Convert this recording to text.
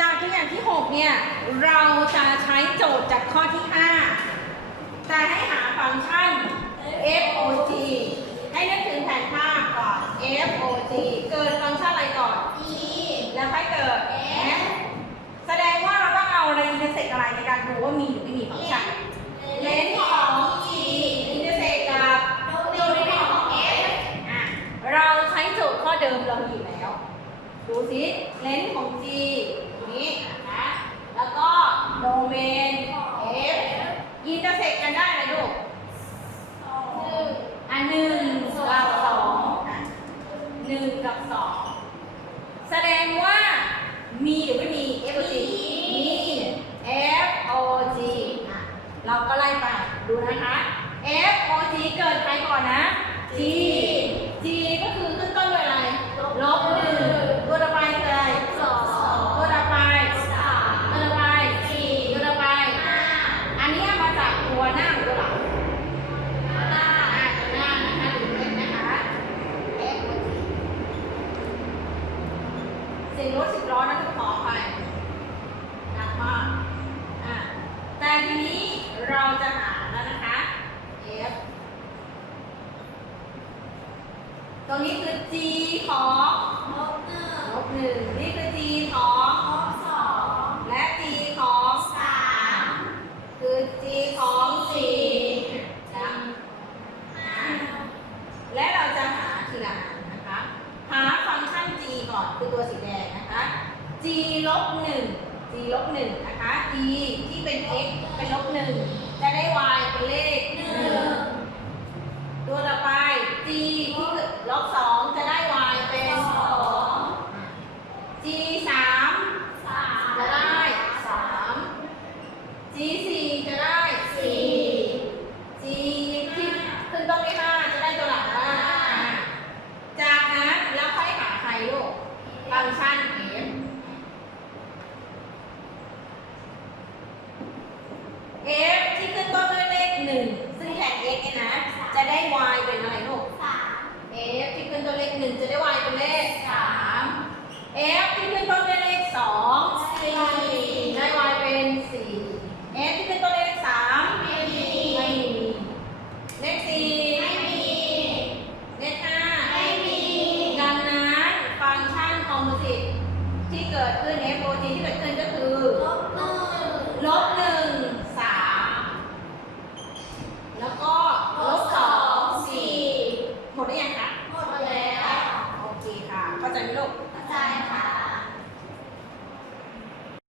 จากตัวอย่างที่ 6 เนี่ย เราจะใช้โจทย์จากข้อที่5แต่ให้หาฟังก์ชัน FOG ให้นึกถึงแผนภาพก่อน FOG เกิดฟังก์ชันอะไรก่อน e แล้วค่อยเกิด F แสดงว่าเราต้องเอาอะไรมาเตอร์เซ็กอะไรในการดูว่ามีหรือไม่มีฟังก์ชัน เลนส์ของ G อินเตอร์เซ็กกับโดเมนของ F อะเราใช้โจทย์ข้อเดิมเรามีอยู่แล้ว ดูสิเลนส์ของ G นี้นะ แล้วก็โดเมนของ F อินเตอร์เซ็กกันได้ไหมลูกอันหนึ่งกับสองหนึ่งกับสองแสดงว่ามีหรือไม่มี F O G มี F O G อะเราก็ไล่ไปดูนะคะ F O G เกิดใครก่อนนะ G G เสียงรถสิบล้อนั่นต้องขอไปหนักมากอะแต่ทีนี้เราจะหาแล้วนะคะ F ตรงนี้คือ G ของลบหนึ่งลบหนึ่งนี่คือ G ของลบสองและ G ของสามคือ G ของสี่นะอ่าและเราจะหาทีละอันนะคะ หาฟังก์ชัน G ก่อนคือตัวสีแดงนะคะ g ลบหนึ่ง g ลบหนึ่งนะคะ e ที่เป็น x เป็นลบหนึ่งจะได้ y เป็นเลขหนึ่งตัวต่อไป g ที่ลบสองจะได้ y เป็นสอง g สาม เกิดขึ้น FOG ที่เกิดขึ้นก็คือลบหนึ่งลบหนึ่งสามแล้วก็ลบสองสี่หมดได้ยังคะหมดแล้ว โอเคค่ะเข้าใจไหมลูก เข้าใจค่ะ